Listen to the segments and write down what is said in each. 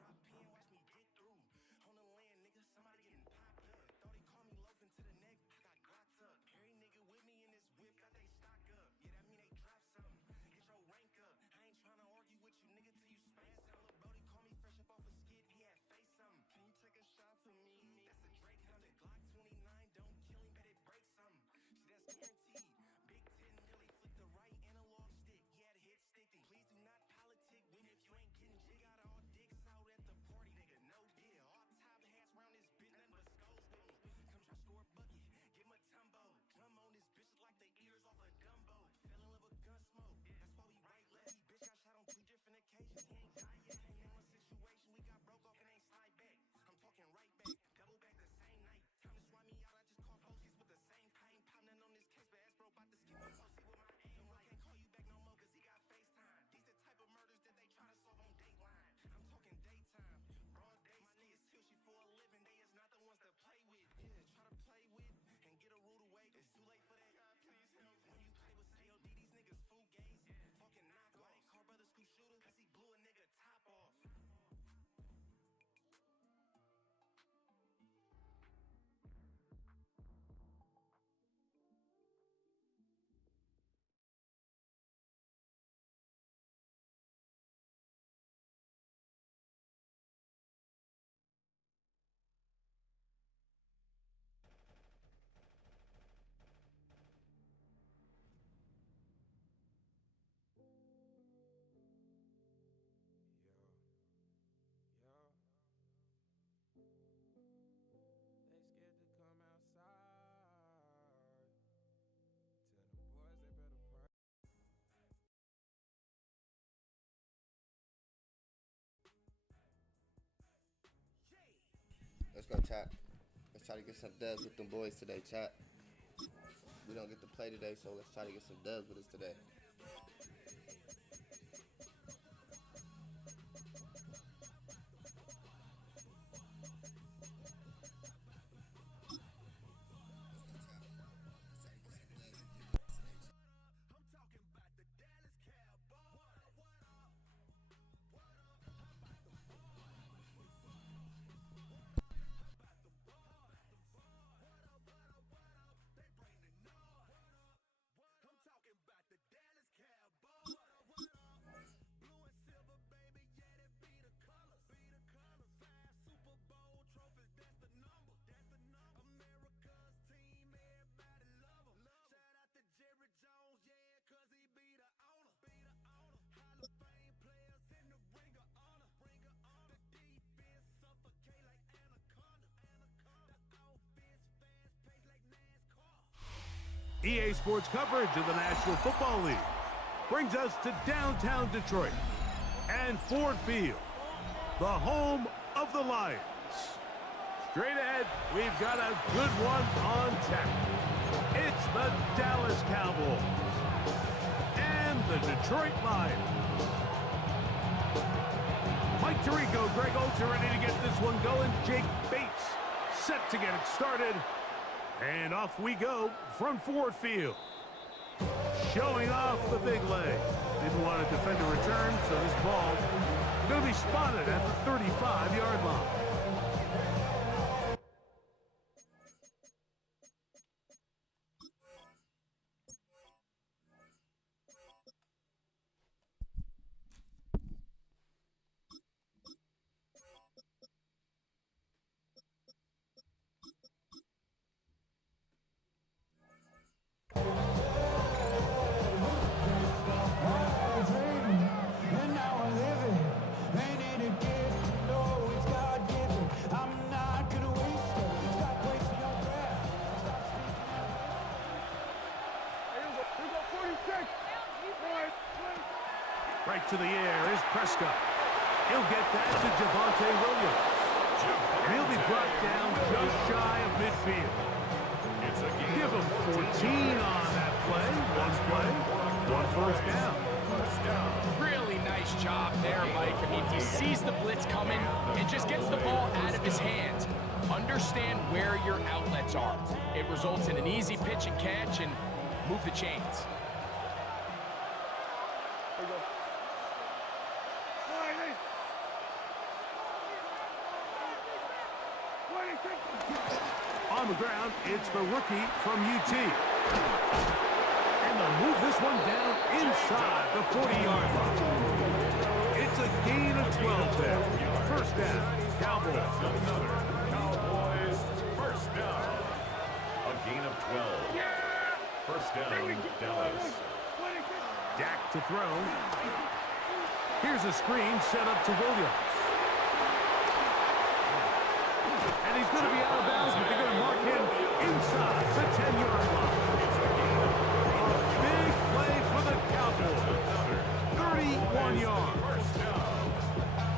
drop in, watch me get through. On the land, nigga, somebody getting popped up. Thought he called me loafing to the neck, I got glocked up. Every nigga with me in this whip, got they stock up. Yeah, that mean they drop something. Get your rank up. I ain't tryna argue with you, nigga, till you spank some. Lil' Brody call me fresh up off a skit, he had face something. Can you take a shot for me? That's a Drake Honda. Glock 29, don't kill him, bet it break something. See, that's guaranteed. Big 10 milli, flick the right analog stick. He had a hit sticking. Please do not politic with me if you ain't getting jig. Got all dicks out at the party, nigga, no deal. All top hats round this bitch, nothing but skulls with me. Come try score a bucket, give him a tumbo. Drum on this bitch like the ears off a Dumbo. Fell in love with gun smoke, that's why we right lefty. Bitch got shot on 2 different occasions, he ain't died yet. Came in one situation, we got broke off and ain't slide back. I'm talking right back, double back the same night. Time to swap me out, I just call folks with the same pain. Pounding on this case, but ass bro about to skip the pussy with my aim. I can't call you back no more cause he got FaceTime. These the type of murders that they try to solve on Dateline. I'm talking daytime, broad day. My niggas kill shit for a living, they is not the ones to play with. Yeah, try to play with and get a rude away. It's too late for that, God, please help. When you play with COD, these niggas fugazi. Fucking knock off. Why they call brother school shooter? Cause he blew a nigga top off. They scared to come outside. Tell them boys they better pray. Let's go, chat. Let's try to get some dubs with them boys today, chat. We don't get to play today, so let's try to get some dubs with us today. EA Sports coverage of the National Football League brings us to downtown Detroit and Ford Field, the home of the Lions. Straight ahead, we've got a good one on tap. It's the Dallas Cowboys and the Detroit Lions. Mike Tirico, Greg Oates are ready to get this one going. Jake Bates set to get it started. And off we go from Ford Field. Showing off the big leg. Didn't want to defend a return, so this ball going to be spotted at the 35-yard line. Right to the air is Prescott. He'll get that to Javonte Williams. And he'll be brought down just shy of midfield. Give him 14 on that play. One first down. Really nice job there, Mike. I mean, he sees the blitz coming and just gets the ball out of his hands. Understand where your outlets are. It results in an easy pitch and catch and move the chains. the ground, it's the rookie from UT. And they'll move this one down inside the 40-yard line. It's a gain of 12 there. First down, Cowboys. Cowboys, first down. A gain of 12. First down, Dallas. Dak to throw. Here's a screen set up to Williams. And he's going to be out of bounds, but they're going to mark him inside the 10-yard line. A big play for the Cowboys. 31 yards.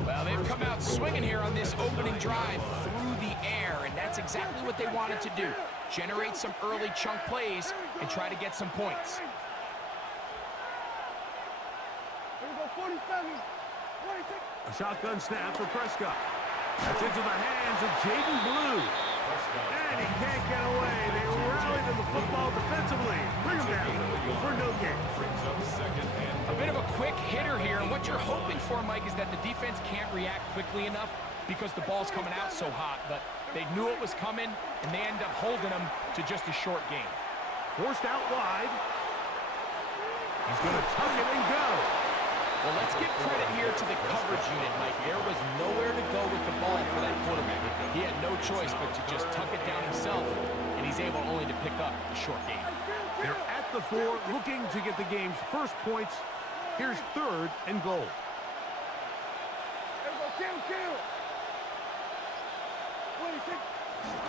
Well, they've come out swinging here on this opening drive through the air, and that's exactly what they wanted to do. Generate some early chunk plays and try to get some points. A shotgun snap for Prescott. That's into the hands of Jaden Blue. And he can't get away. They rallied to the football defensively. Bring him down for no gain. A bit of a quick hitter here, and what you're hoping for, Mike, is that the defense can't react quickly enough because the ball's coming out so hot. But they knew it was coming, and they end up holding them to just a short gain. Forced out wide. He's going to tuck it and go. Well, let's give credit here to the coverage unit, Mike. There was nowhere to go with the ball for that quarterback. He had no choice but to just tuck it down himself, and he's able only to pick up the short gain. They're at the 4, looking to get the game's first points. Here's 3rd and goal.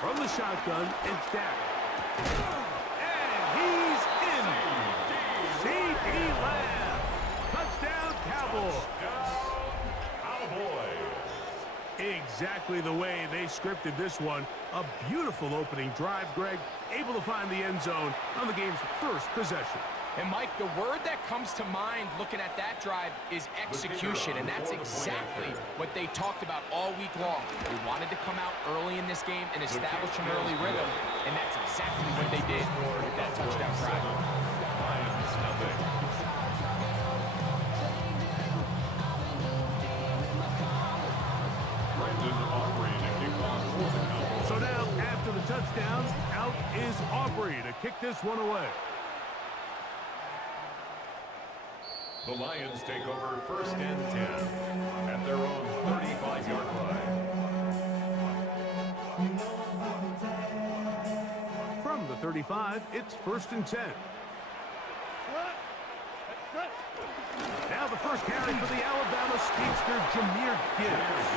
From the shotgun, it's Dak. And he's in. C.D. Lamb. Touchdown, Cowboys. Exactly the way they scripted this one. A beautiful opening drive, Greg. Able to find the end zone on the game's first possession. And, Mike, the word that comes to mind looking at that drive is execution, and that's exactly what they talked about all week long. They wanted to come out early in this game and establish an early rhythm, and that's exactly what they did with that touchdown drive. So now, after the touchdown, out is Aubrey to kick this one away. The Lions take over 1st and 10 at their own 35-yard line. From the 35, it's 1st and 10. Now the first carry for the Alabama speedster, Jahmyr Gibbs.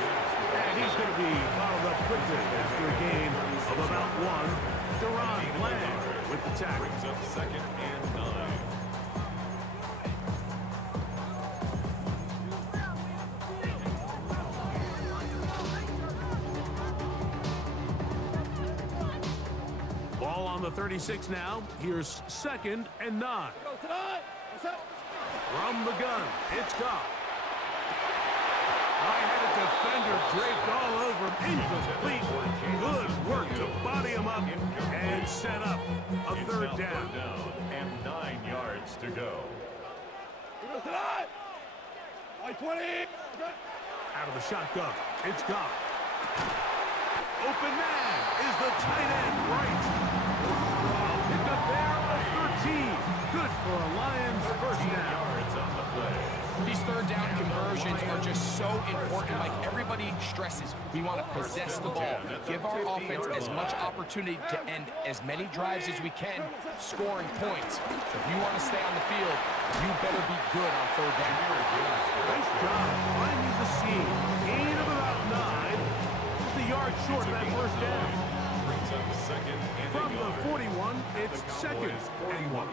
And he's going to be bottled up quickly after a gain of about 1. Deron Bland with the tackle. Brings up 2nd and 9. Ball on the 36 now. Here's 2nd and 9. From the gun, it's Goff. I had a defender draped all over him. Incomplete. Good work to body him up and set up a 3rd down. And 9 yards to go. Out of the shotgun, it's Goff. Open man is the tight end right. Pick up there of 13. Good for a Lions first down. These 3rd down conversions are just so important. Like everybody stresses, we want to possess the ball, give our offense as much opportunity to end as many drives as we can, scoring points. So if you want to stay on the field, you better be good on 3rd down. Nice job finding the seam. Gain of about 9. Just a yard short of that first down. From the 41, it's 2nd and 1.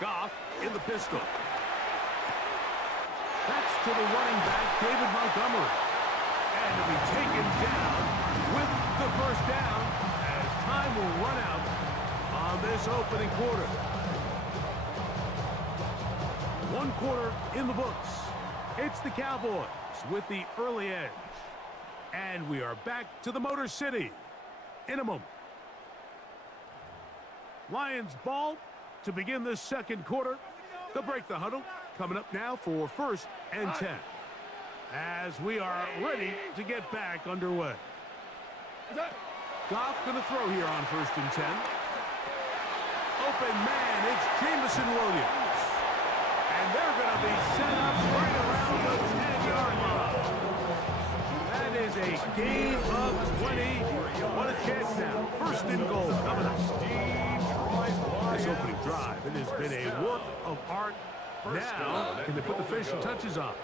Goff in the pistol. That's to the running back, David Montgomery. And to be taken down with the first down as time will run out on this opening quarter. 1 quarter in the books. It's the Cowboys with the early edge. And we are back to the Motor City in a moment. Lions ball to begin this 2nd quarter. They'll break the huddle. Coming up now for 1st and 10. As we are ready to get back underway. Goff going to throw here on 1st and 10. Open man, it's Jameson Williams. And they're going to be set up right around the 10-yard line. That is a gain of 20. What a chance now. 1st and goal coming up. This opening drive, it has been a work of art. Now, can they put the finishing touches on?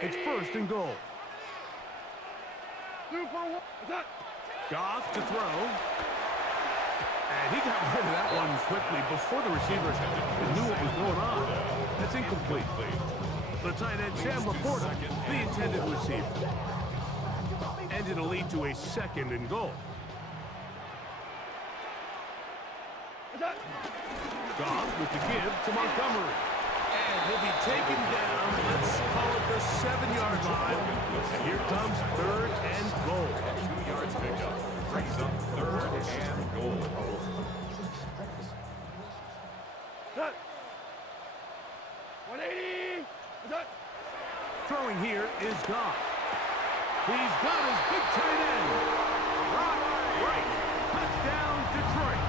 It's 1st and goal. Goff to throw. And he got rid of that one quickly before the receivers knew what was going on. That's incomplete. The tight end, Sam Laporta, the intended receiver. And it'll lead to a 2nd and goal. Goff with the give to Montgomery. And he'll be taken down, let's call it the 7-yard line. And here comes 3rd and goal. 2 yards pickup. Brings up 3rd and goal. Throwing here is Goff. He's got his big tight end. Rock right. Touchdown, Detroit.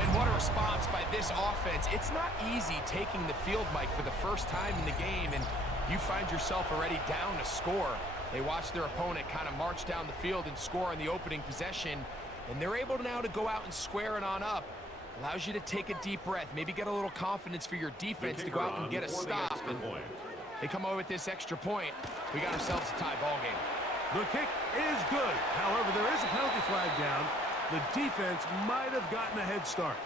And what a response by this offense. It's not easy taking the field, Mike, for the first time in the game, and you find yourself already down a score. They watch their opponent kind of march down the field and score on the opening possession, and they're able now to go out and square it on up. Allows you to take a deep breath, maybe get a little confidence for your defense to go out and get a stop. And they come over with this extra point. We got ourselves a tie ball game. The kick is good. However, there is a penalty flag down. The defense might have gotten a head start.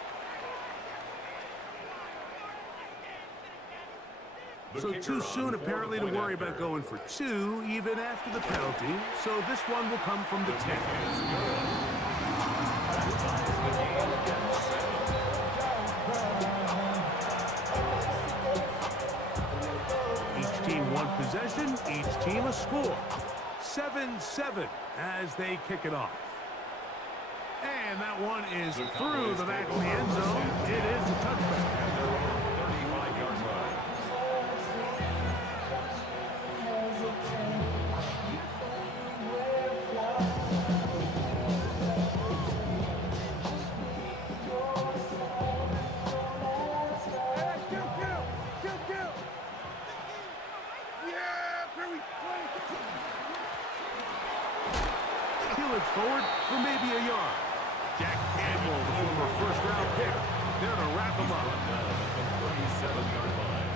So too soon, apparently, to worry about going for 2, even after the penalty. So this one will come from the 10. Each team one possession, each team a score. 7-7 as they kick it off. And that one is through the back of the end zone. It is a touchback. 35-yard line. Forward for maybe a yard. Jack Campbell, the former first-round pick, there to wrap him up. 37-yard line.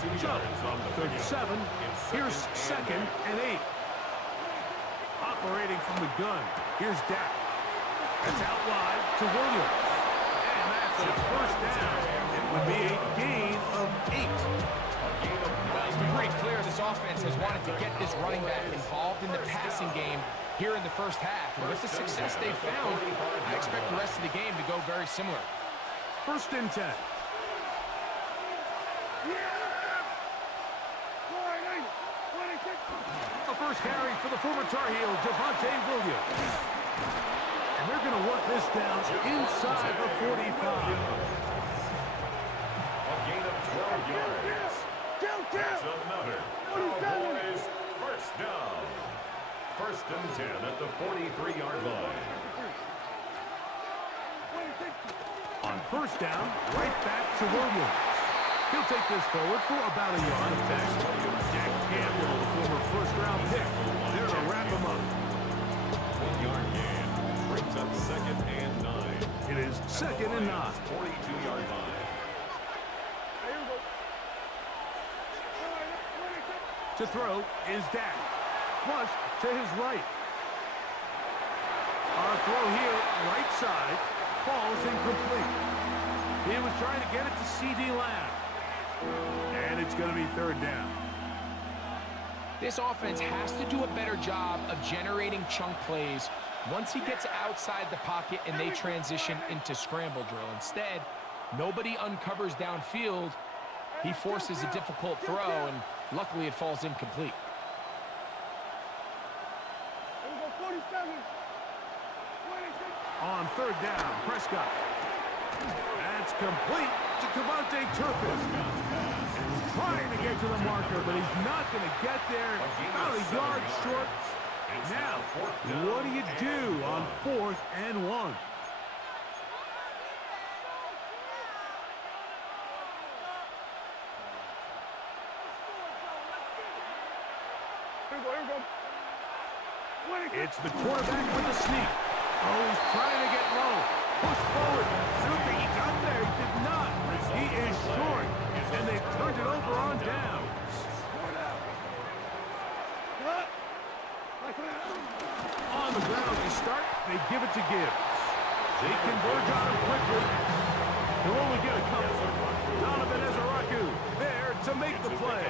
2 So, yards on the 37, here's 2nd and 8. Operating from the gun, here's Dak. That's out wide to Williams. And that's a 1st down. It would be a gain of 8. Well, it's been pretty clear this offense has wanted to get this running back involved in the passing game here in the first half. And with the success they've found, I expect the rest of the game to go very similar. 1st and 10. A first carry for the former Tar Heel, Javonte Williams. And they're going to work this down inside the 45. A gain of 12 yards. That's another Cowboys 1st down. 1st and 10 at the 43-yard line. On 1st down, right back to Williams. He'll take this forward for about a yard. That's Jack Campbell, the former first-round pick. There to wrap him up. 1-yard gain brings up 2nd and 9. It is 2nd and 9. 42-yard line. To throw is Dak. Flush to his right. On a throw here, right side, falls incomplete. He was trying to get it to C.D. Lamb. And it's going to be 3rd down. This offense has to do a better job of generating chunk plays once he gets outside the pocket and they transition into scramble drill. Instead, nobody uncovers downfield. He forces a difficult throw, and luckily it falls incomplete. On 3rd down, Prescott. That's complete to Cavante Turpin. And he's trying to get to the marker, but he's not going to get there. About a yard short. Now, what do you do on 4th and 1? It's the quarterback with the sneak. Oh, he's trying to get low. Push forward. Super, he got there. He did not. He is short. And they've turned it over on down. On the ground to start, they give it to Gibbs. They converge on him quickly. He'll only get a couple. Donovan Ezaraku there to make the play.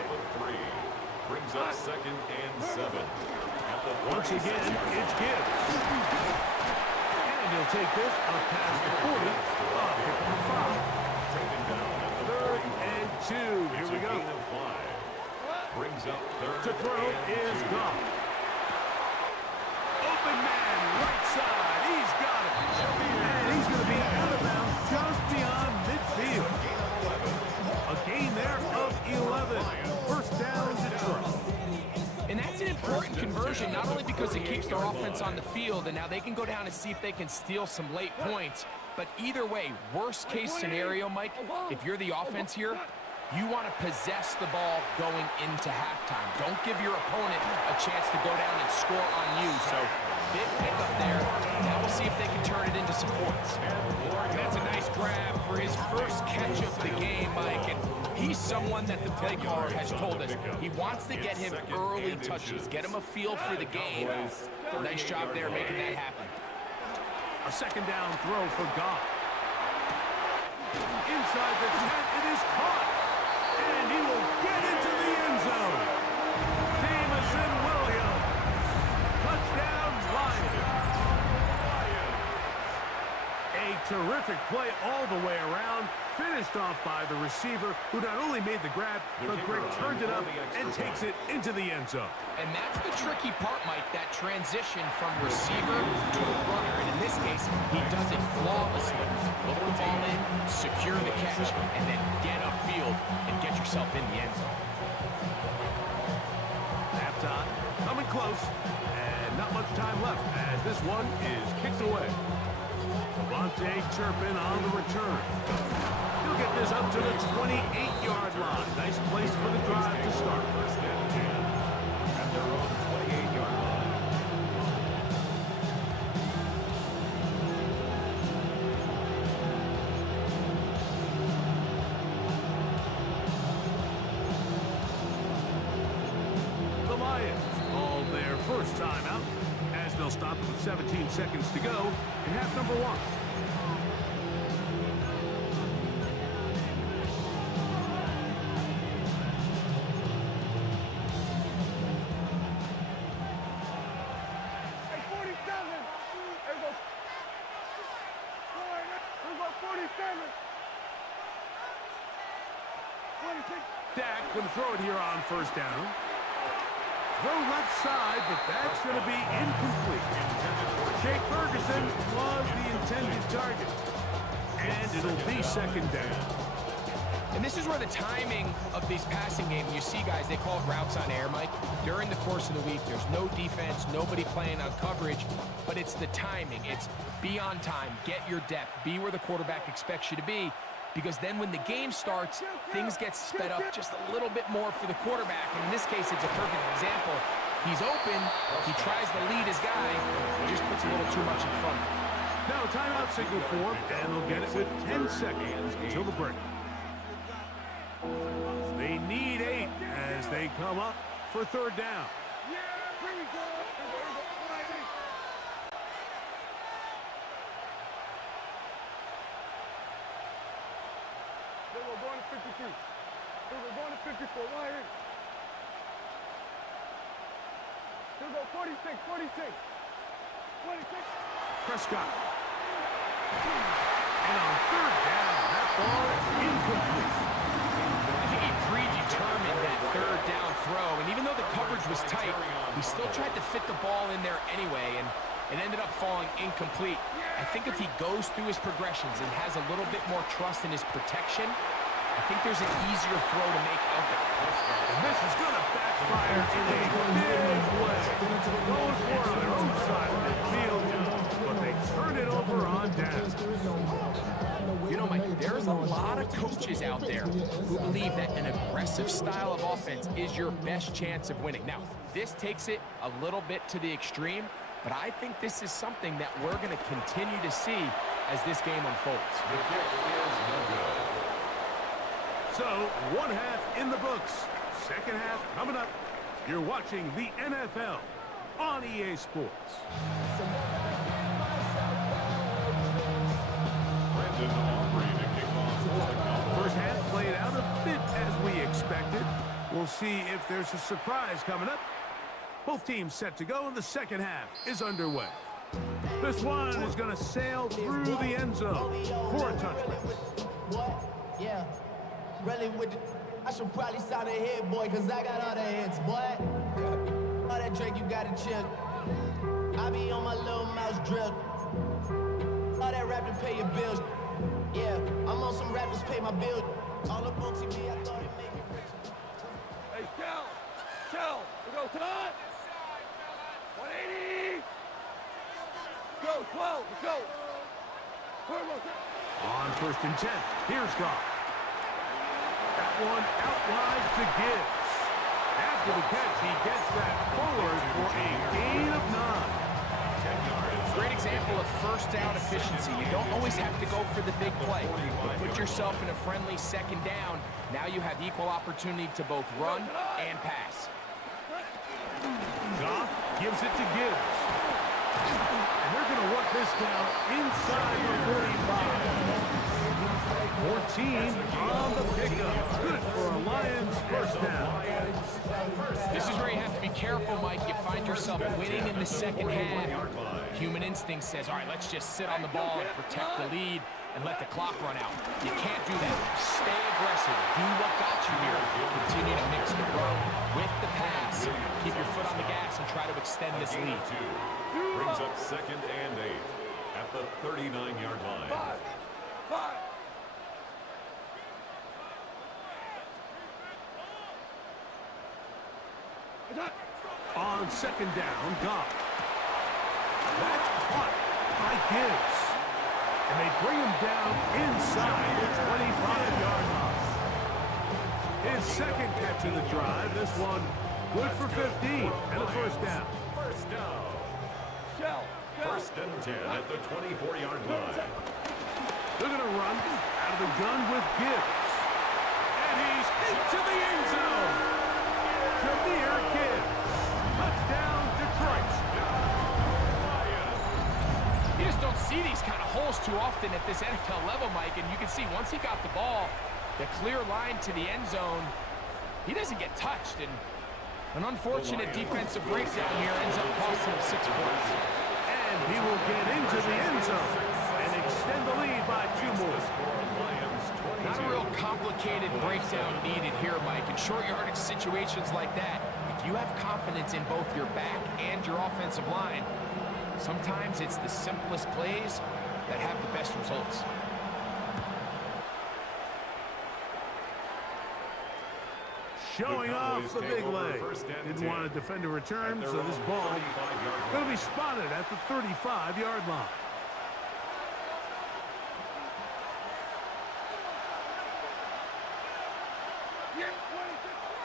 Brings up 2nd and 7. Once again, it's Gibbs. And he'll take this up past the 40. Pick up the 5. 3rd and 2. Here we go. Brings up 3rd. To throw is Goff. Open man, right side. He's got it. And he's going to be out of bounds just beyond midfield. A gain there of 11. First down, Detroit. And that's an important conversion, not only because it keeps their offense on the field, and now they can go down and see if they can steal some late points. But either way, worst case scenario, Mike, if you're the offense here, you want to possess the ball going into halftime. Don't give your opponent a chance to go down and score on you. So, big pickup there. Now we'll see if they can turn it into some points. And that's a nice grab for his first catch of the game, Mike. And he's someone that the play caller has told us he wants to get him early touches, get him a feel for the game. Nice job there making that happen. A 2nd down throw for Goff. Inside the 10, it is caught. And he will get into the end zone. Jamison Williams. Touchdown, Lions. A terrific play all the way around. Finished off by the receiver, who not only made the grab, but Greg turned it up and takes it into the end zone. And that's the tricky part, Mike, that transition from receiver to runner. And in this case, he does it flawlessly. Look the ball in, secure the catch, and then get upfield and get yourself in the end zone. Halftime, coming close, and not much time left as this one is kicked away. Devontae Turpin on the return. He'll get this up to the 28-yard line. Nice place for the drive to start. First and 10 at their own 28-yard line. The Lions call their first timeout as they'll stop it with 17 seconds to go in half number 1. Dak going to throw it here on first down. Throw left side, but that's going to be incomplete. Jake Ferguson was the intended target. And it'll be 2nd down. And this is where the timing of these passing games, you see guys, they call it routes on air, Mike. During the course of the week, there's no defense, nobody playing on coverage, but it's the timing. It's be on time, get your depth, be where the quarterback expects you to be, because then when the game starts, things get sped up just a little bit more for the quarterback. And in this case, it's a perfect example. He's open, he tries to lead his guy, he just puts a little too much in front of him. Now timeout signal for him, and they'll get it with 10 seconds until the break. They need 8 as they come up for 3rd down. We're going to 53. We're going to 54. Right here. We'll go 46, 46. 26. Prescott. And on 3rd down, that ball is incomplete. I think he predetermined that 3rd down throw, and even though the coverage was tight, he still tried to fit the ball in there anyway, and it ended up falling incomplete. I think if he goes through his progressions and has a little bit more trust in his protection, I think there's an easier throw to make out there. And this is going to backfire in a big way. Going for it on their own side of midfield, but they turn it over on down. You know, Mike, there's a lot of coaches out there who believe that an aggressive style of offense is your best chance of winning. Now, this takes it a little bit to the extreme, but I think this is something that we're going to continue to see as this game unfolds. The kick is no good. So, one half in the books. Second half coming up. You're watching the NFL on EA Sports. First half played out a bit as we expected. We'll see if there's a surprise coming up. Both teams set to go, and the second half is underway. This one is going to sail through the end zone for a touchdown. What? Yeah. Really with the... I should probably sign a hit, boy, because I got all the hits, boy. All that drink, you got to chill. I be on my little mouse drill. All that rap to pay your bills. Yeah, I'm on some rappers pay my bills. All up on TV, I thought it made me rich. Hey, Shell, we go time. 180. Go, 12, let's go. On 1st and 10, here's Goff. That one out wide to Gibbs. After the catch, he gets that forward for a gain of 9. 10 yards. Great example of first down efficiency. You don't always have to go for the big play. You put yourself in a friendly second down. Now you have equal opportunity to both run and pass. Goff gives it to Gibbs. And they're going to work this down inside the 45. 14 on the pickup. Good for a Lions first down. This is where you have to be careful, Mike. You find yourself winning in the second half. Human instinct says, all right, let's just sit on the ball and protect the lead and let the clock run out. You can't do that. Stay aggressive. Do what got you here. Continue to mix the run with the pass. Keep your foot on the gas and try to extend this lead. Brings up 2nd and 8 at the 39-yard line. 5. On 2nd down, Goff. That's caught by Gibbs. And they bring him down inside the 25-yard line. His second catch of the drive. This one good for 15 and a first down. First down. Shell. 1st and 10 at the 24-yard line. They're going to run out of the gun with Gibbs. And he's into the end zone. Jahmyr Gibbs. Touchdown, Detroit. You just don't see these kind of holes too often at this NFL level, Mike, and you can see once he got the ball, the clear line to the end zone, he doesn't get touched, and an unfortunate defensive breakdown here ends up costing him 6 points. And he will get into the end zone and extend the lead by 2 more. Not a real complicated breakdown needed here, Mike. In short yardage situations like that, if you have confidence in both your back and your offensive line, sometimes it's the simplest plays that have the best results. Showing off the big leg. Didn't want to defend a return, so this ball going to be spotted at the 35-yard line.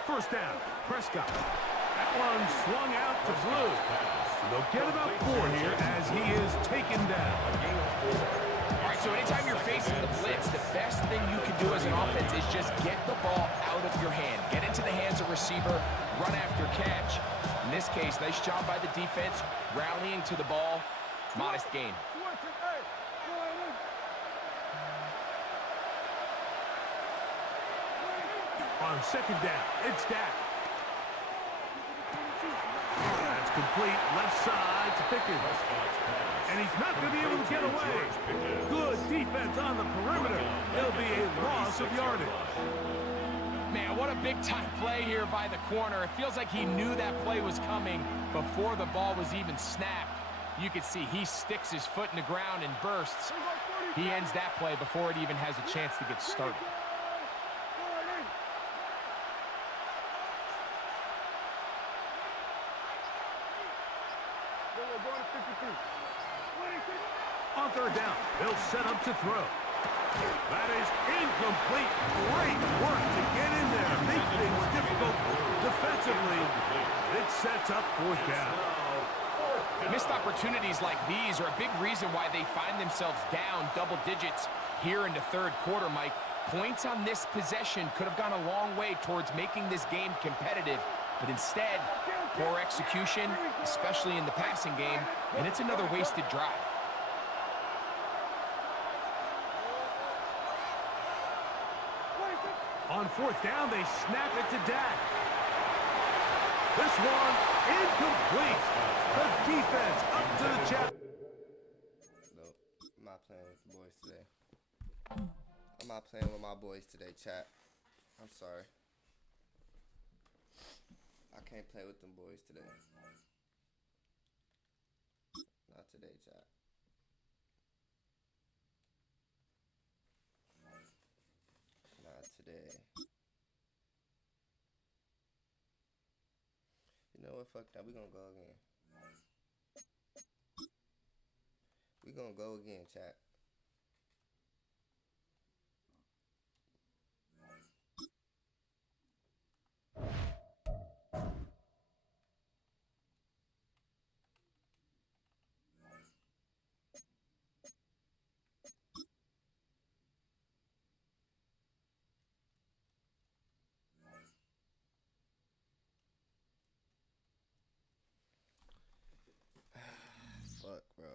First down, Prescott. That one swung out to Blue. They'll get about 4 here as he is taken down. All right, so anytime you're facing the blitz, the best thing you can do as an offense is just get the ball out of your hand. Get into the hands of receiver, run after catch. In this case, nice job by the defense, rallying to the ball. Modest gain. On 2nd down, it's Dak. That's complete left side to Pickens. And he's not going to be able to get away. Good defense on the perimeter. It'll be a loss of yardage. Man, what a big-time play here by the corner. It feels like he knew that play was coming before the ball was even snapped. You can see he sticks his foot in the ground and bursts. He ends that play before it even has a chance to get started. third down. They'll set up to throw. That is incomplete. Great work to get in there. Make things difficult defensively. It sets up fourth down. Missed opportunities like these are a big reason why they find themselves down double digits here in the third quarter, Mike. Points on this possession could have gone a long way towards making this game competitive, but instead, poor execution, especially in the passing game, and it's another wasted drive. On fourth down, they snap it to Dak. This one, incomplete. The defense up to the chap. Nope, I'm not playing with the boys today. I'm not playing with my boys today, chat. I'm sorry. I can't play with them boys today. Not today, chat. Not today. You know what? Fuck that. We gonna go again. We gonna go again, chat. Fuck, bro.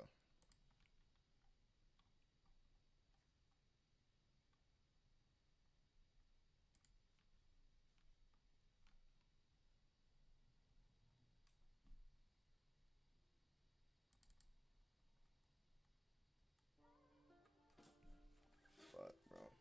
Fuck, bro.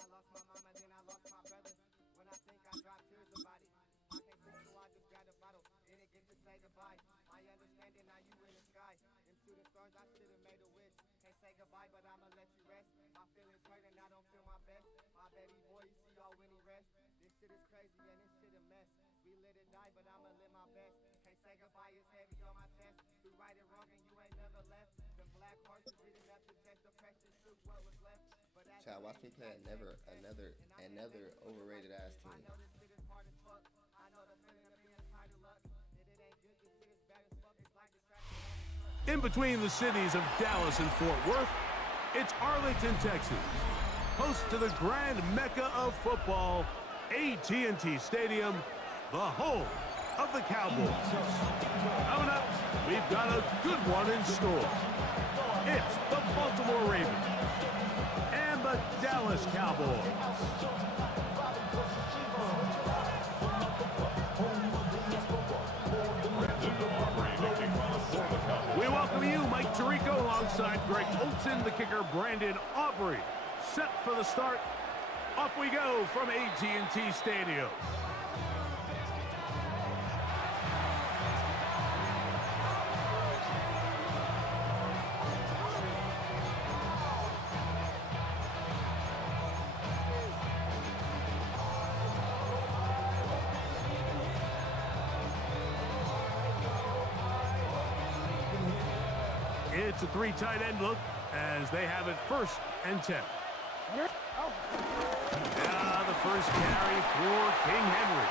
I lost my mama, then I lost my brother. When I think I drop tears about it. I can't fix so I just grab a bottle. Didn't get to say goodbye. I understand it, now you in the sky. Them shooting stars, I should have made a wish. Can't say goodbye, but I'ma let you rest. My feelings hurt and I don't feel my best. My baby boy, you see all when he rests. This shit is crazy and this shit a mess. We let it die, but I'ma live my best. Can't say goodbye, it's heavy on my chest. Do right and wrong and you ain't never left. The black horses didn't have to test the pressure, shoot what was left. Chat, watch me play another overrated ass team. In between the cities of Dallas and Fort Worth, it's Arlington, Texas. Host to the grand mecca of football, AT&T Stadium, the home of the Cowboys. Coming up, we've got a good one in store. It's the Baltimore Ravens and the Dallas Cowboys. We welcome you, Mike Tirico, alongside Greg Olson, the kicker, Brandon Aubrey. Set for the start. Off we go from AT&T Stadium. It's a three tight end look as they have it 1st and 10. The first carry for King Henry.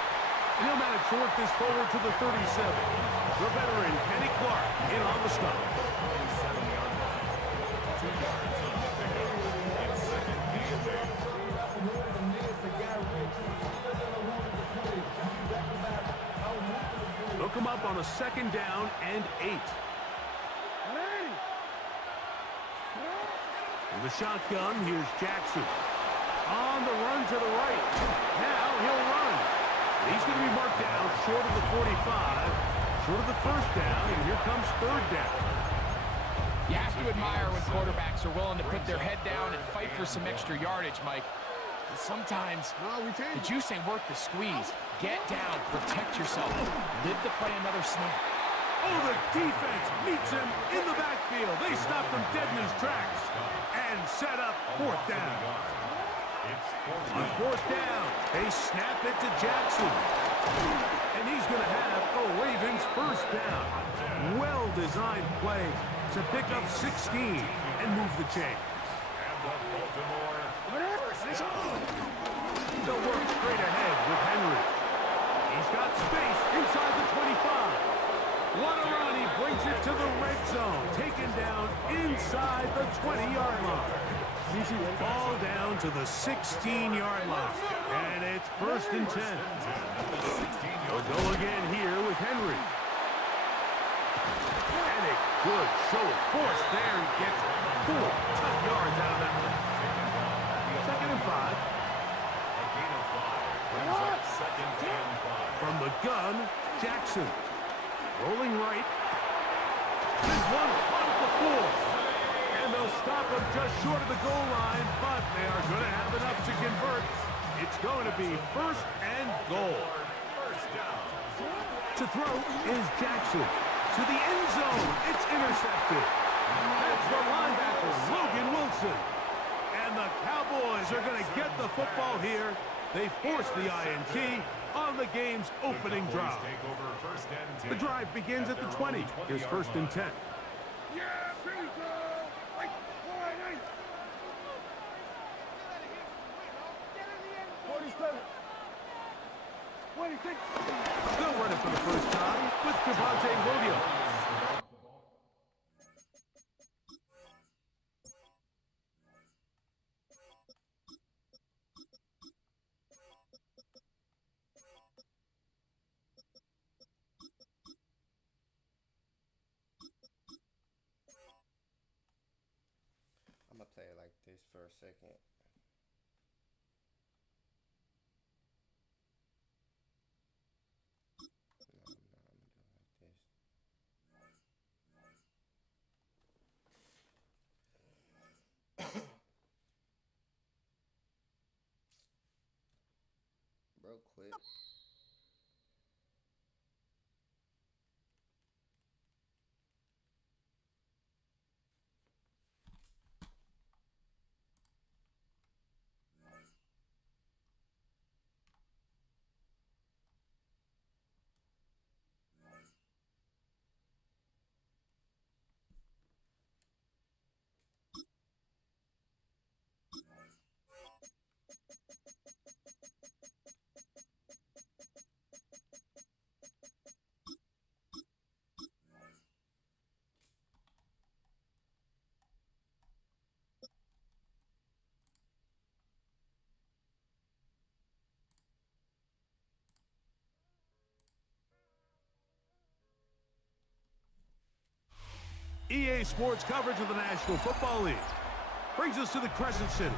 And he'll manage to work this forward to the 37. The veteran Kenny Clark in on the stop. They'll come up on a 2nd down and 8. In the shotgun, here's Jackson. On the run to the right. Now he'll run. He's going to be marked down short of the 45, short of the 1st down, and here comes 3rd down. You have to admire when quarterbacks are willing to put their head down and fight for some extra yardage, Mike. But sometimes, the juice ain't worth the squeeze. Get down, protect yourself, live to play another snap. Oh, the defense meets him in the back. They stopped him dead in his tracks and set up fourth down. On fourth down, they snap it to Jackson. And he's going to have a Ravens first down. Well-designed play to pick up 16 and move the chains. They'll work straight ahead with Henry. He's got space inside the 25. What a run, he brings it to the red zone. Taken down inside the 20-yard line. Ball down to the 16-yard line. And it's first and 10. They'll go again here with Henry. And a good show of force there. He gets 4 tough yards out of that one. Second and 5. From the gun, Jackson. Rolling right. This one caught at the 4. And they'll stop him just short of the goal line, but they are going to have enough to convert. It's going to be first and goal. To throw is Jackson. To the end zone. It's intercepted. That's the linebacker, Logan Wilson. And the Cowboys are going to get the football here. They force the INT on the game's opening drive. The drive begins at the 20. Here's first and 10. Yeah, here we go. Like 47. 26. They'll run it for the first time with Javonte Williams. I'm gonna play it like this for a second. No, I'm gonna do it like this. Bro, quit. EA Sports coverage of the National Football League brings us to the Crescent City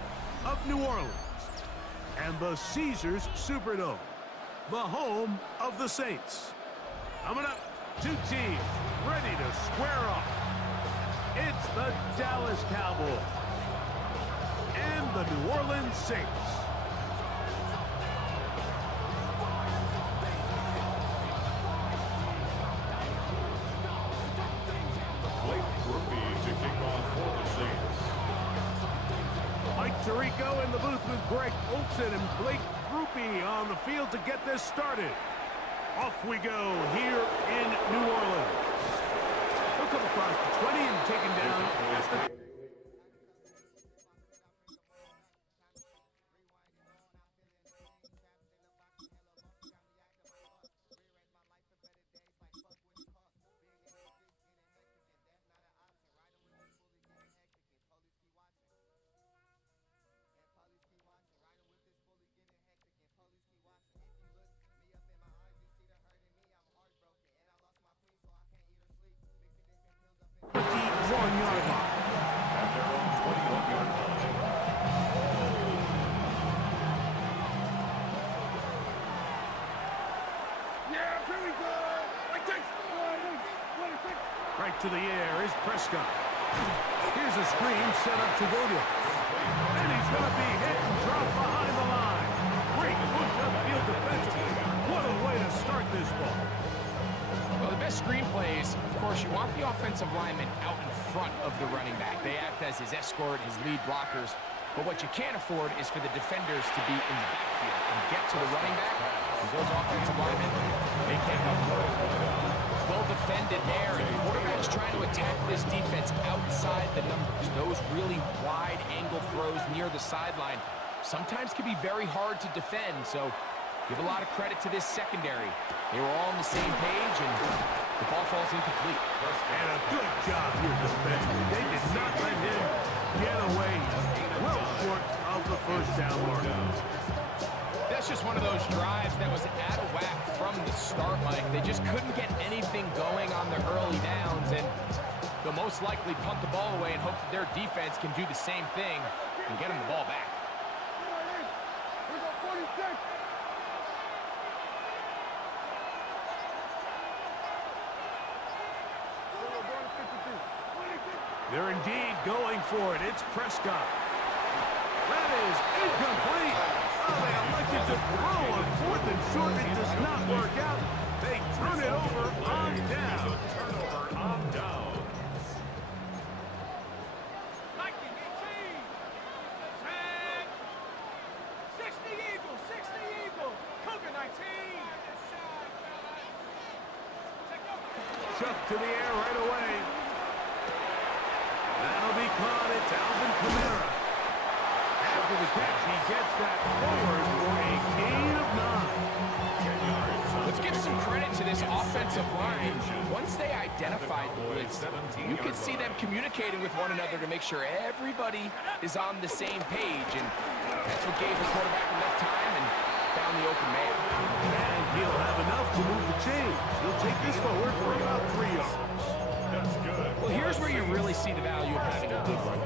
of New Orleans and the Caesars Superdome, the home of the Saints. Coming up, two teams ready to square off. It's the Dallas Cowboys and the New Orleans Saints. Tirico in the booth with Greg Olson and Blake Groupie on the field to get this started. Off we go here in New Orleans. He'll come across the 20 and taken down at the... Right to the air is Prescott. Here's a screen set up to Williams. And he's going to be hit and dropped behind the line. Great push upfield defensively. What a way to start this ball. Well, the best screenplays, of course, you want the offensive lineman out in front of the running back. They act as his escort, his lead blockers. But what you can't afford is for the defenders to be in the backfield and get to the running back, because those offensive linemen, they can't help them. Well defended there, and the quarterback's trying to attack this defense outside the numbers. Those really wide angle throws near the sideline sometimes can be very hard to defend, so give a lot of credit to this secondary. They were all on the same page, and the ball falls incomplete. And a good job here defensively. They did not let him get away well short of the first down mark. That's just one of those drives that was out of whack from the start, Mike. They just couldn't get anything going on their early downs, and they'll most likely punt the ball away and hope that their defense can do the same thing and get them the ball back. They're indeed going for it. It's Prescott. That is incomplete. Oh, they elected to throw on 4th and short. It does not work out. They turn it over on down. Turnover on down. Lightning 18. 60 Eagle, 60 Eagle. Cougar 19. Chucked to the air right away. That'll be caught. It's Alvin Kamara. After the catch, he gets that forward for a gain of 9. Let's give some credit to this offensive line. Once they identified the blitz, you could see them communicating with one another to make sure everybody is on the same page, and that's what gave the quarterback enough time and found the open man. And he'll have enough to move the chains. He'll take this forward for about 3 yards. That's good. Well, here's where you really see the value of having a good run.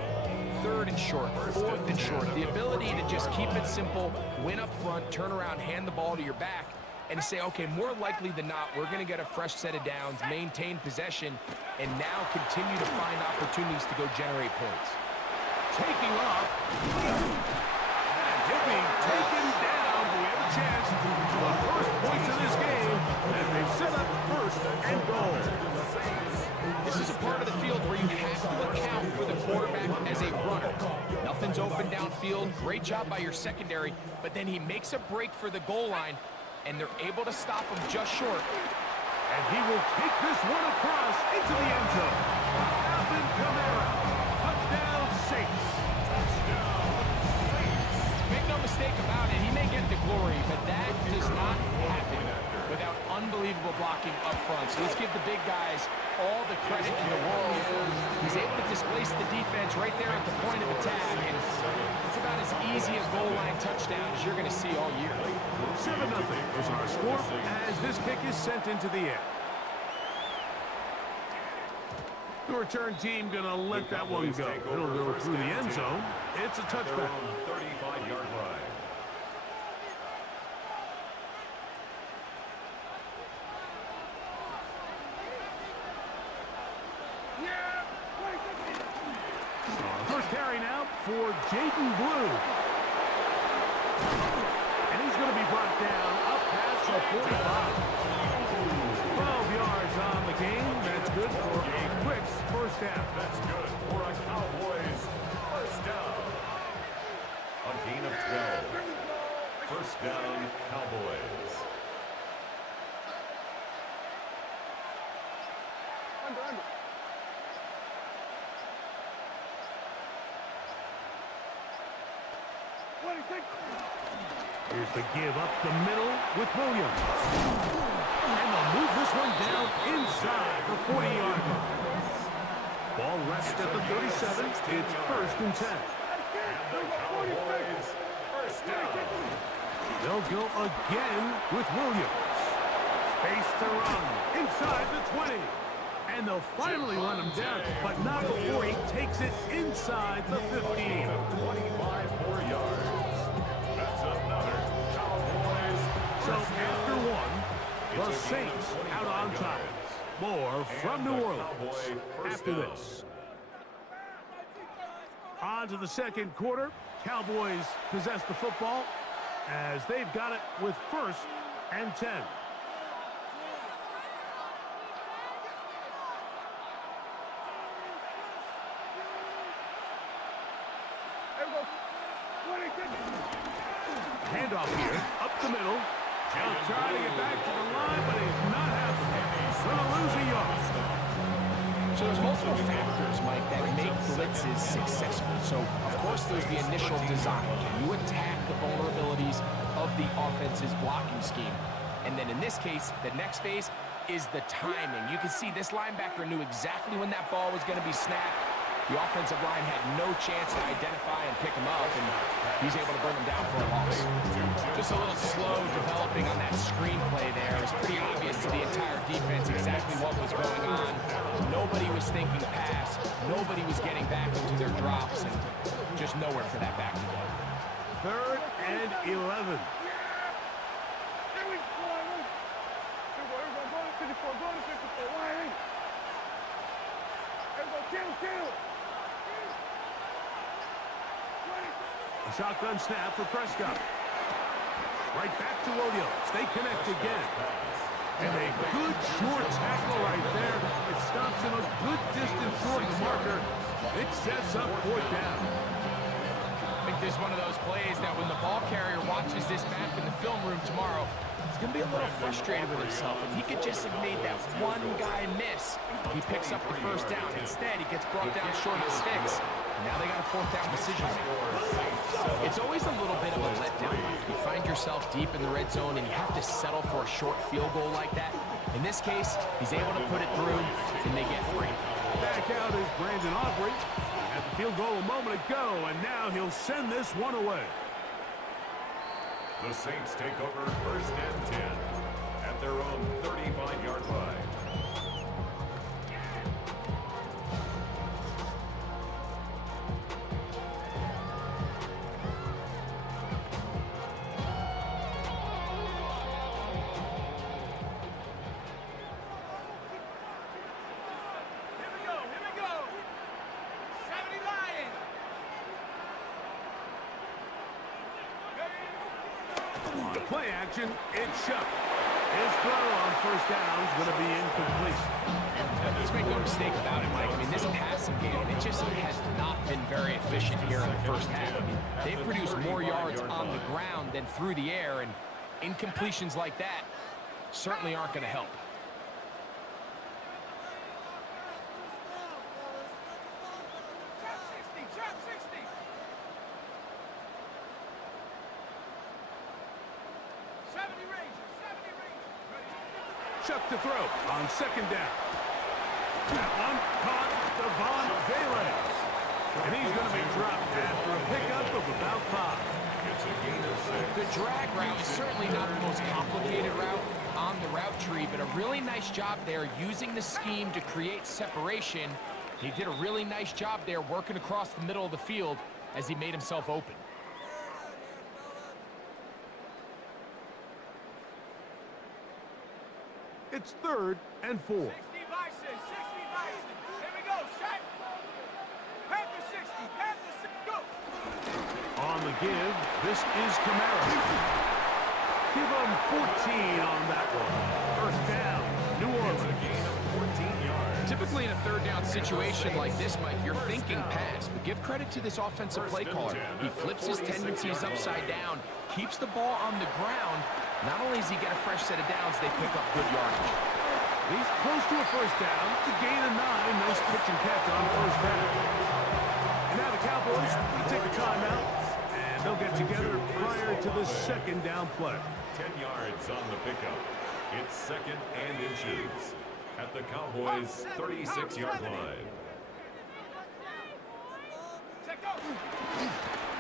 3rd and short, 4th and short. The ability to just keep it simple, win up front, turn around, hand the ball to your back, and say, okay, more likely than not, we're going to get a fresh set of downs, maintain possession, and now continue to find opportunities to go generate points. Taking off. And he'll be taken down. We have a chance for the first points of this game as they set up 1st and goal. This is a part of the field where you have to account for the quarterback as a runner. Nothing's open downfield. Great job by your secondary, but then he makes a break for the goal line, and they're able to stop him just short. And he will take this one across into the end zone. Alvin Kamara. Touchdown, Saints. Make no mistake about it, he may get the glory, but that does not happen without unbelievable blocking up front. So let's give the big guys all the credit in the world. He's able to displace the defense right there at the point of attack, and it's about as easy a goal line touchdown as you're going to see all year. 7-0 is our score as this kick is sent into the air. The return team going to let that one go. It'll go through the end zone. It's a touchback. 35-yard line. First carry now for Jaden Blue. And he's going to be brought down up past the 45. 12 yards on the game. That's good for a quick first down. That's good for a Cowboys first down. A gain of 12. First down, Cowboys. Here's the give up the middle with Williams. And they'll move this one down inside the 40-yard line. Ball rests at the 37. It's 1st and 10. And the Cowboys first down. They'll go again with Williams. Space to run inside the 20. And they'll finally run him down, but not before he takes it inside the 15. 25 more yards. That's another Cowboys. So after one, the Saints out on top. More from New Orleans after this. On to the second quarter. Cowboys possess the football as they've got it with 1st and 10. Handoff here, up the middle. He'll try to get back to the line, but it's not happening. He's going to lose a yard. So there's multiple factors, Mike, that make blitzes successful. So, of course, there's the initial design. Can you attack the vulnerabilities of the offense's blocking scheme? And then in this case, the next phase is the timing. You can see this linebacker knew exactly when that ball was going to be snapped. The offensive line had no chance to identify and pick him up, and he's able to bring him down for a loss. Just a little slow developing on that screenplay there. It's pretty obvious to the entire defense exactly what was going on. Nobody was thinking pass. Nobody was getting back into their drops, and just nowhere for that back to go. 3rd and 11. A shotgun snap for Prescott. Right back to Williams. They connect again. And a good short tackle right there. It stops him a good distance short of the marker. It sets up 4th down. I think this is one of those plays that when the ball carrier watches this back in the film room tomorrow, he's going to be a little frustrated with himself. If he could just have made that one guy miss, he picks up the 1st down. Instead, he gets brought down short of the sticks. And now they got a 4th down decision. It's always a little bit of a letdown. You find yourself deep in the red zone and you have to settle for a short field goal like that. In this case, he's able to put it through and they get 3. Back out is Brandon Aubrey. At the field goal a moment ago, and now he'll send this one away. The Saints take over 1st and 10 at their own 35-yard line. Play action, it's Shuck. His throw on 1st down is going to be incomplete. Let's make no mistake about it, Mike. I mean, this passing game, it just has not been very efficient here in the 1st half. I mean, they've produced more yards on the ground than through the air, and incompletions like that certainly aren't going to help. Chuck to throw on 2nd down. That one caught Devon Valens. And he's going to be dropped after a pickup of about 5. It's a gain of 6. The drag route is certainly not the most complicated route on the route tree, but a really nice job there using the scheme to create separation. He did a really nice job there working across the middle of the field as he made himself open. It's 3rd and 4. 60 Bison, 60 Bison. Here we go, shot. Panther 60, Panther 60, go. On the give, this is Kamara. Give him 14 on that one. 1st down, New Orleans. A gain of 14 yards. Typically in a 3rd down situation like this, Mike, you're thinking pass, but give credit to this offensive play caller. He flips his tendencies upside down, keeps the ball on the ground. Not only does he get a fresh set of downs, they pick up good yardage. He's close to a 1st down. It's a gain of 9. Nice pitch and catch on 1st down. And now the Cowboys will take a timeout, and they'll get together prior to the 2nd down play. 10 yards on the pickup. It's 2nd and inches at the Cowboys' 36-yard line.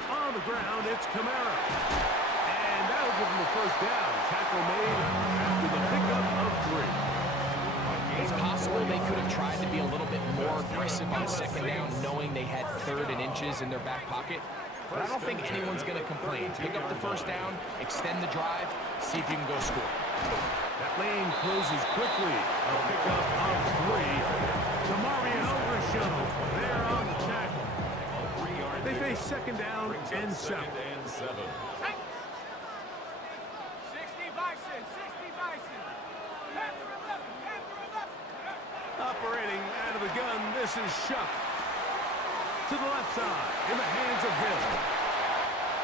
On the ground, it's Kamara. And that'll give him the 1st down. Tackle made after the pickup of 3. It's possible they could have tried to be a little bit more aggressive on 2nd down, knowing they had 3rd and inches in their back pocket. But I don't think anyone's going to complain. Pick up the 1st down, extend the drive, see if you can go score. That lane closes quickly. A pickup of 3. Demario Overshow there on the tackle. They face 2nd down and 7. 60 Bison, 60 Bison. Panther 11, Panther 11. Operating out of the gun, this is Shuck. to the left side in the hands of Hill.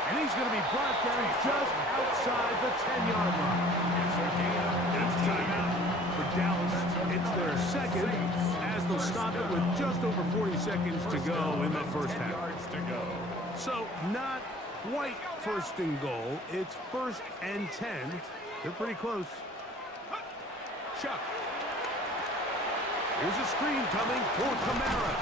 And he's going to be brought down just outside the 10-yard line. It's timeout for Dallas. It's their second, as they'll stop it with just over 40 seconds to go in the first half. So not quite first and goal. It's 1st and 10. They're pretty close. Chuck. Here's a screen coming for Kamara.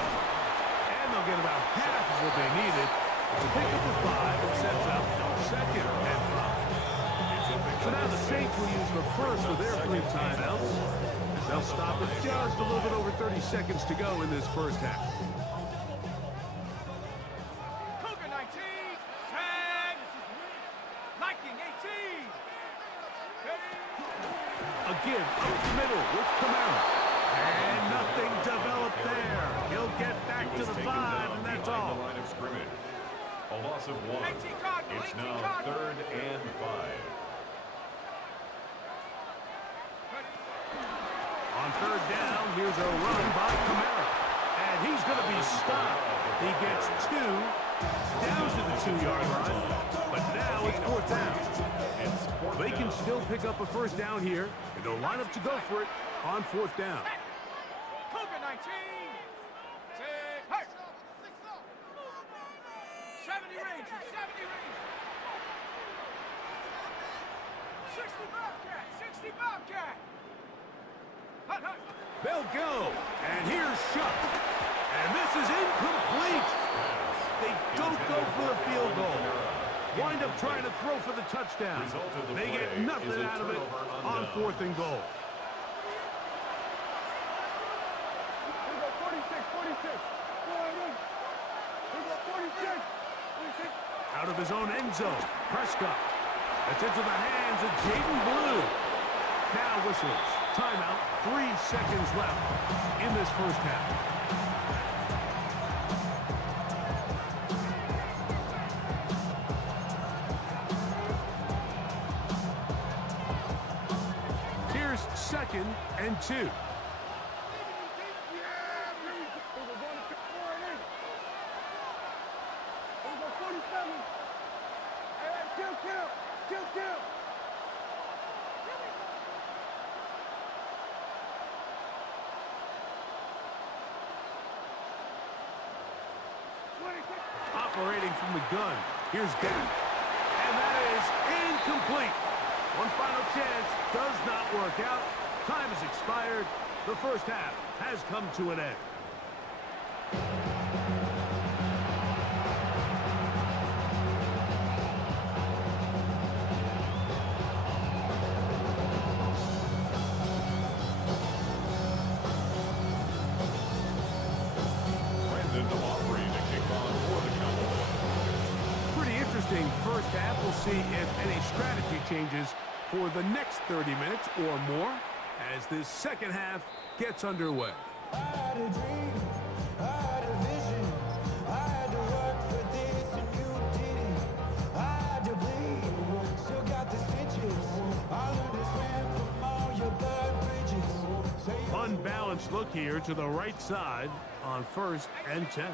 And they'll get about half of what they needed to pick up the 5 and sets up 2nd and 5. So now the Saints will use the first of their 3 timeouts. They'll stop with just a little bit over 30 seconds to go in this first half. Cougar 19, tag, Viking 18. A give up the middle with Kamara. And nothing developed there. He'll get back to the 5, and that's all. A loss of 1. It's now 3rd and 5. On 3rd down, here's a run by Kamara. And he's going to be stopped. He gets 2 down to the 2-yard line. But now it's 4th down. They can still pick up a 1st down here, and they'll line up to go for it on 4th down. Cougar 19, hey. 70 Rangers, 70 Rangers. 60 Bobcat, 60 Bobcat. Hut, hut. They'll go, and here's Shuck. And this is incomplete. They don't go for the field goal. Wind up trying to throw for the touchdown. They get nothing out of it on 4th and goal. 46. Out of his own end zone, Prescott. That's into the hands of Jaden Blue. Now whistles. Timeout. 3 seconds left in this first half. Here's 2nd and 2. Operating from the gun. Here's Dak. And that is incomplete. One final chance does not work out. Time has expired. The first half has come to an end. First half, we'll see if any strategy changes for the next 30 minutes or more as this second half gets underway. I had a dream, I had a vision, I had to work for this and you didn't. I had to bleed, still got the stitches. I learned to swim from all your blood bridges. Unbalanced look here to the right side on 1st and 10.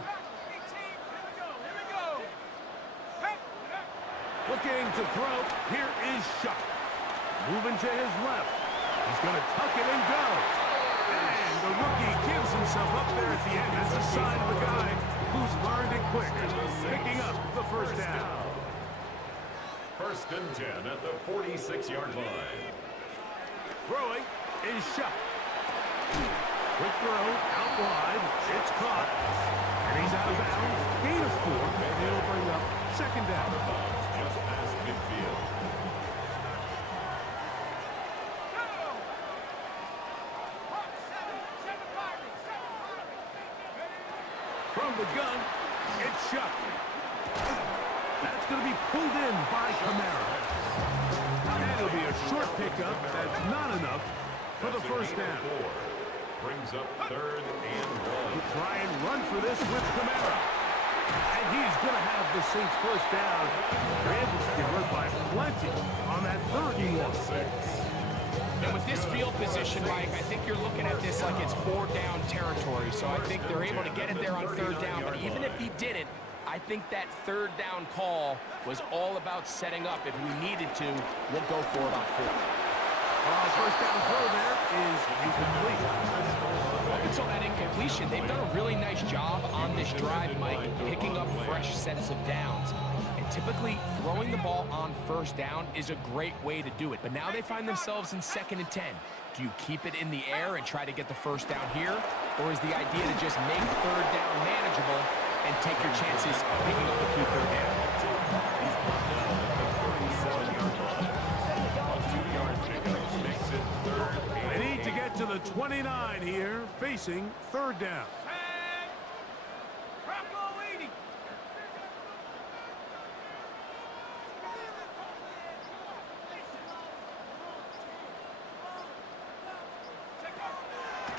Looking to throw. Here is Shuck. Moving to his left. He's going to tuck it and go. And the rookie gives himself up there at the end. That's a sign of a guy who's learned it quick. Picking up the first down. 1st and 10 at the 46-yard line. Throwing is Shuck. Quick throw out wide. It's caught. And he's out of bounds. Gain of 4. And it'll bring up 2nd down. Just past midfield. From the gun, it's Shuck. That's going to be pulled in by Kamara. And it'll be a short pickup. That's not enough for the first down. Brings up 3rd and 1. We'll try and run for this with Kamara. And he's going to have the Saints first down. They're able to convert by plenty on that 3rd and 1. And with this field position, Mike, I think you're looking at this like it's 4-down territory. So I think they're able to get it there on 3rd down. But even if he didn't, I think that 3rd down call was all about setting up. If we needed to, we'll go for it on 4th. First down throw there is incomplete. Up until that incompletion, they've done a really nice job on this drive, Mike, picking up fresh sets of downs. And typically, throwing the ball on 1st down is a great way to do it. But now they find themselves in 2nd and 10. Do you keep it in the air and try to get the 1st down here? Or is the idea to just make 3rd down manageable and take your chances picking up the key 3rd down? He's brought down at the 37-yard line. A 2-yard pickup makes it 3rd and They need to get to the 29 here, facing 3rd down.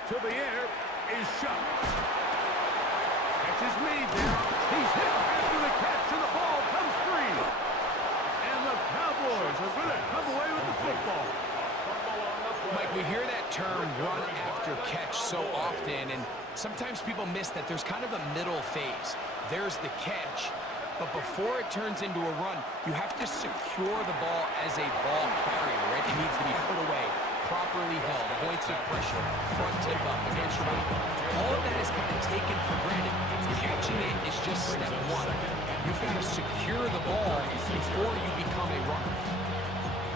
To the air is shot. Catch is made there. He's hit after the catch, and the ball comes free. And the Cowboys are going to come away with the football. Mike, we hear that term run after catch so often, and sometimes people miss that there's kind of a middle phase. There's the catch, but before it turns into a run, you have to secure the ball as a ball carrier, right? It needs to be put away, properly held, points of pressure, front tip up against your body. All of that is kind of taken for granted. Catching it is just step 1. You've got to secure the ball before you become a runner.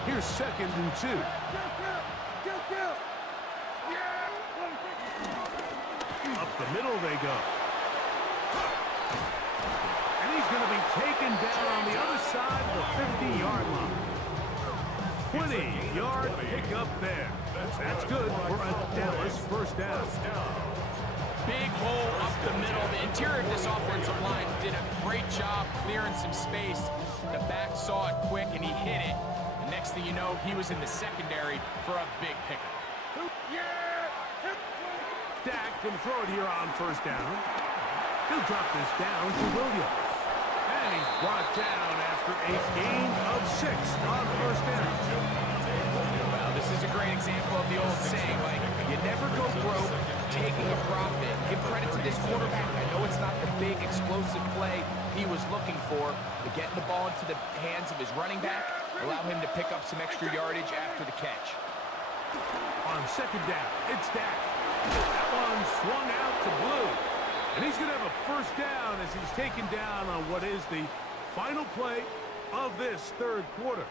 Here's 2nd and 2. Up the middle they go. And he's going to be taken down on the other side of the 50-yard line. 20-yard pickup there. That's good for a Dallas 1st down. Big hole up the middle. The interior of this offensive line did a great job clearing some space. The back saw it quick, and he hit it. The next thing you know, he was in the secondary for a big pickup. Dak can throw it here on 1st down. He'll drop this down to Williams. And he's brought down after a gain of 6 on 1st down. Well, this is a great example of the old saying, like, you never go broke taking a profit. Give credit to this quarterback. I know it's not the big explosive play he was looking for, but getting the ball into the hands of his running back allow him to pick up some extra yardage after the catch. On 2nd down, it's Dak. That one swung out to Blue. And he's going to have a 1st down as he's taken down on what is the final play of this 3rd quarter.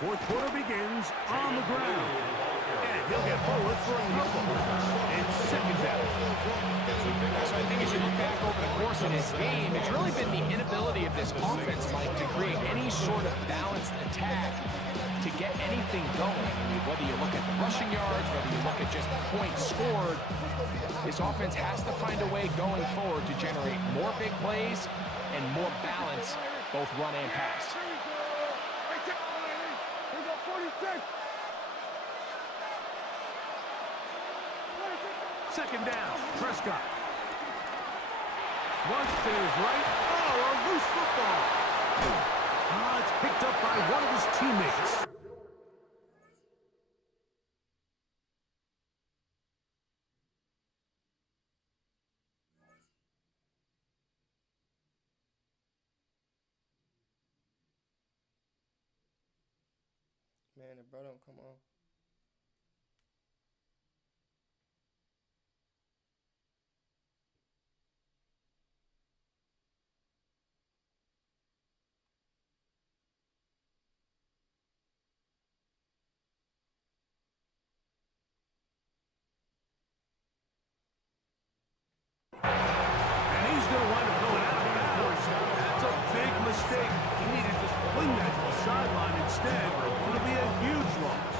Fourth quarter begins on the ground. And he'll get forward for a couple. It's 2nd down. So I think as you look back over the course of this game, it's really been the inability of this offense, Mike, to create any sort of balanced attack to get anything going. I mean, whether you look at the rushing yards, whether you look at just the points scored, this offense has to find a way going forward to generate more big plays and more balance, both run and pass. 2nd down, Prescott. Flushed to his right. Oh, a loose football. It's picked up by one of his teammates. Man, the bro don't come on. Mistake. He needed to just fling that to the sideline instead. It'll be a huge loss.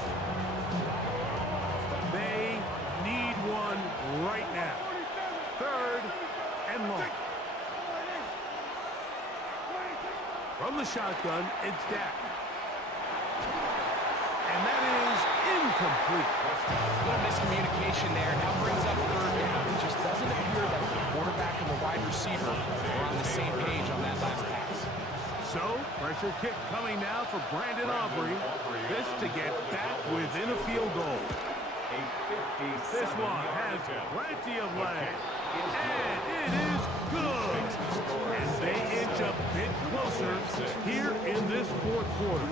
shotgun, it's Dak. And that is incomplete. A little miscommunication there. Now brings up third down. It just doesn't appear that the quarterback and the wide receiver are on the same page on that last pass. So, pressure kick coming now for Brandon Aubrey. This to get back within a field goal. This one has plenty of leg. And it is good. And they inch a bit closer here in this fourth quarter.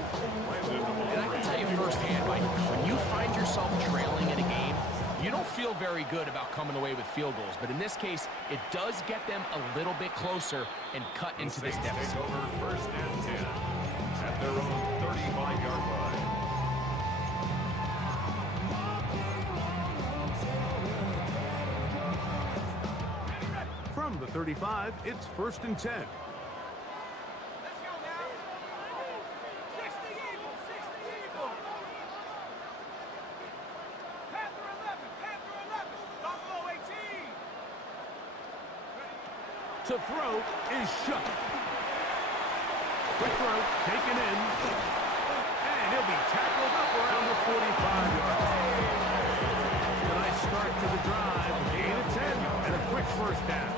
And I can tell you firsthand, Mike, when you find yourself trailing in a game, you don't feel very good about coming away with field goals. But in this case, it does get them a little bit closer and cut into this deficit. Take over first and 10 at their own 35-yard line. From the 35, it's first and 10. Let's go now. 60 Eagles, 60 Eagles. Panther 11, Panther 11. Buffalo 18. To throw is Shook. Quick throw, taken in. And he'll be tackled up around the 45-yard line. Nice start to the drive. Gain of 10 and a quick first down.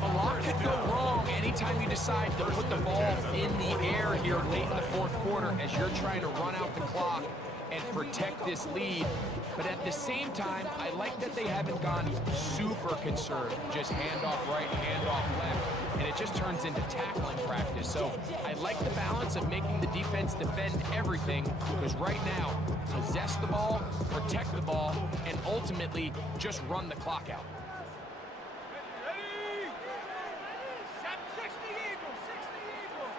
A lot could go wrong anytime you decide to put the ball in the air here late in the fourth quarter as you're trying to run out the clock and protect this lead. But at the same time, I like that they haven't gone super conserved. Just handoff right, handoff left, and it just turns into tackling practice. So I like the balance of making the defense defend everything, because right now, possess the ball, protect the ball, and ultimately just run the clock out. Ready? 60 Eagles, 60 Eagles.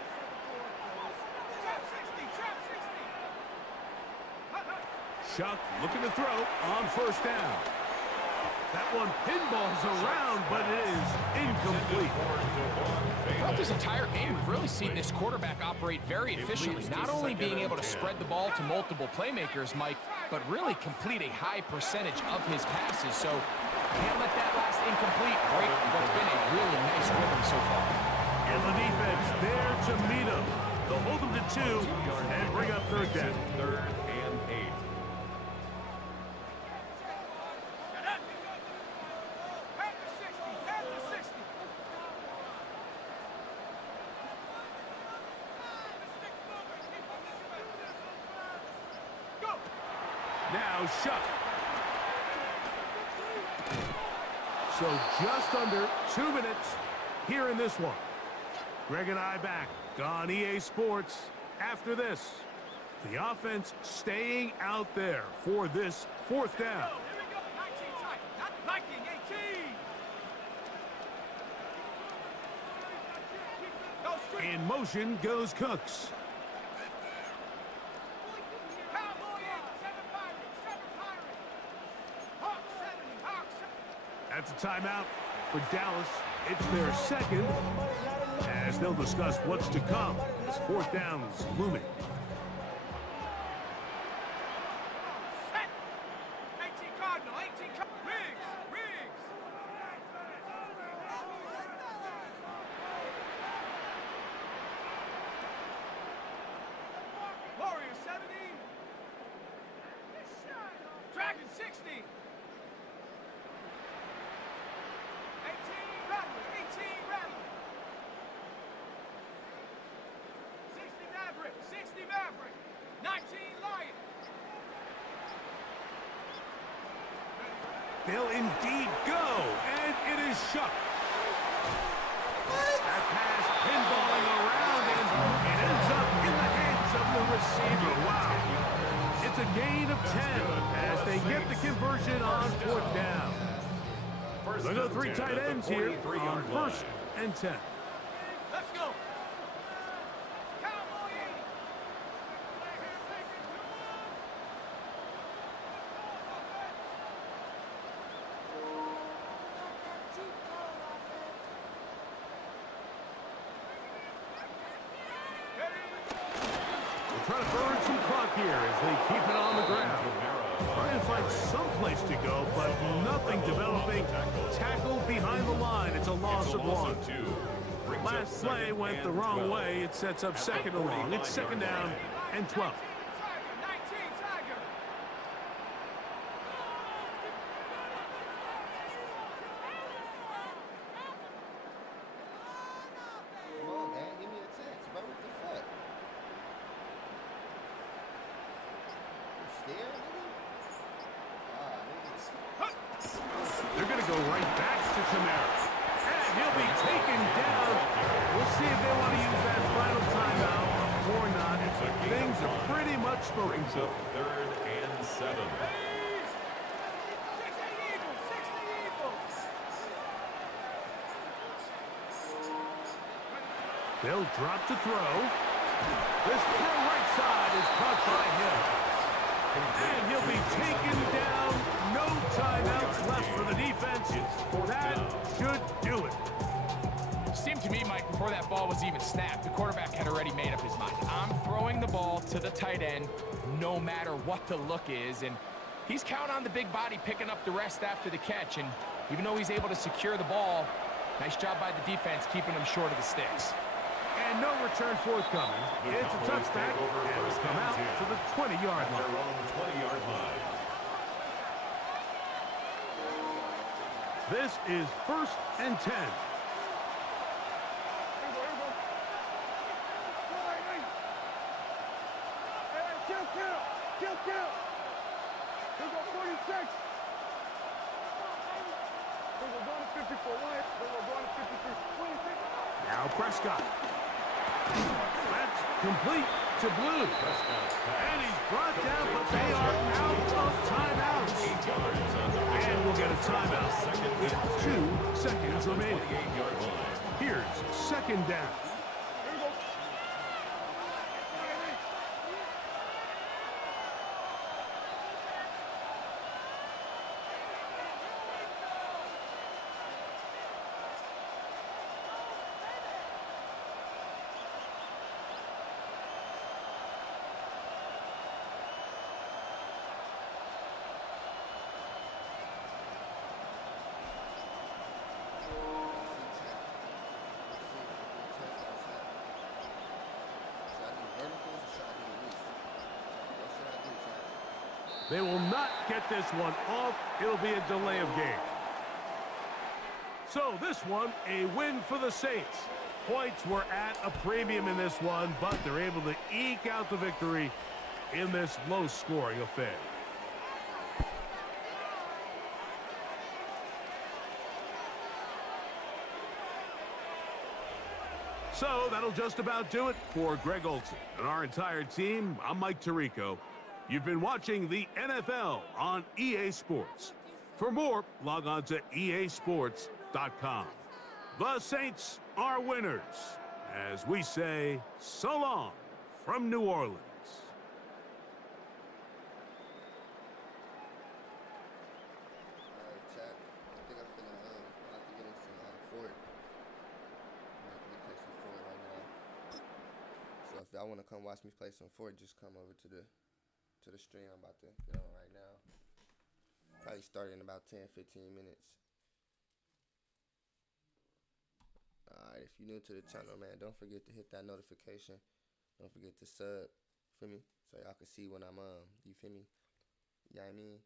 Trap 60, trap 60. Shook looking to throw on first down. That one pinballs around, but it is incomplete. Throughout this entire game, we've really seen this quarterback operate very efficiently, not only being able to spread the ball to multiple playmakers, Mike, but really complete a high percentage of his passes. So can't let that last incomplete break what's been a really nice rhythm so far. And the defense there to meet him. They'll hold him to 2 and bring up third down. Third and 8. Panther 60, Panther 60. Go. Now Shook. So just under 2 minutes here in this one. Greg and I back on EA Sports after this. The offense staying out there for this fourth down. Here we go. 19 tight. Not liking 18. Go straight. In motion goes Cooks. Cowboy 8, 7 Pirates, 7 Pirates. Hawk 70, Hawk 70. That's a timeout for Dallas. It's their second, as they'll discuss what's to come as fourth down is looming. Set. 18 Cardinal, 18 Cardinal. Riggs, Riggs. Warrior 70. Dragon 60. 18 Rattler, 18 Rattler. 60 Maverick, 60 Maverick. 19 Lion. They'll indeed go, and it is Shook. That pass pinballing around, and it ends up in the hands of the receiver. Wow. It's a gain of 10 as they get the conversion on fourth down. They'll go 3 tight ends here on first and 10. Let's go. Cowboy 80. They'll try to burn some clock here as they keep it on the ground. Trying to find some place to go, but nothing developing. Tackle behind the line. It's a loss of 1. brings up Last play second went the and wrong 12. way. It sets up At the second and long. It's 45-yard second down line. and 12. Tiger, 19, Tiger. Come on, man. Give me a chance, bro. What the fuck? You scared, nigga? They're going to go right back to Kamara. And he'll be taken down. We'll see if they want to use that final timeout or not. Things are pretty much spoken Brings for. up 3rd and 7. 60 Eagles, 60 Eagles. They'll drop to throw. This throw right side is caught by him. And he'll be taken down. No timeouts left for the defense. That should do it. Seemed to me, Mike, before that ball was even snapped, the quarterback had already made up his mind. I'm throwing the ball to the tight end no matter what the look is, and he's counting on the big body picking up the rest after the catch, and even though he's able to secure the ball, nice job by the defense keeping him short of the sticks. And no return forthcoming. It's a touchback, and it's come out to the 20-yard Their line. own 20-yard line. This is 1st and 10. Kill. Here we go, 46. Here we go, going to 50 for one. Here we go, going to 53. 26. Now Prescott. That's complete to Blue. And he's brought down, but they are out of timeouts. And we'll get a timeout with 2 seconds remaining. Here's second down. They will not get this one off. It'll be a delay of game. So this one, a win for the Saints. Points were at a premium in this one, but they're able to eke out the victory in this low-scoring affair. So that'll just about do it for Greg Olson and our entire team. I'm Mike Tirico. You've been watching the NFL on EA Sports. For more, log on to easports.com. The Saints are winners, as we say so long from New Orleans. Alright, chat. I think I'm finna have to get into Ford. I'm about to play some Ford right now. So if y'all wanna come watch me play some Ford, just come over to the stream I'm about to get on right now. Probably start in about 10-15 minutes. Alright, if you're new to the channel, man, don't forget to hit that notification. Don't forget to sub, feel me? So y'all can see when I'm you feel me? You know what I mean?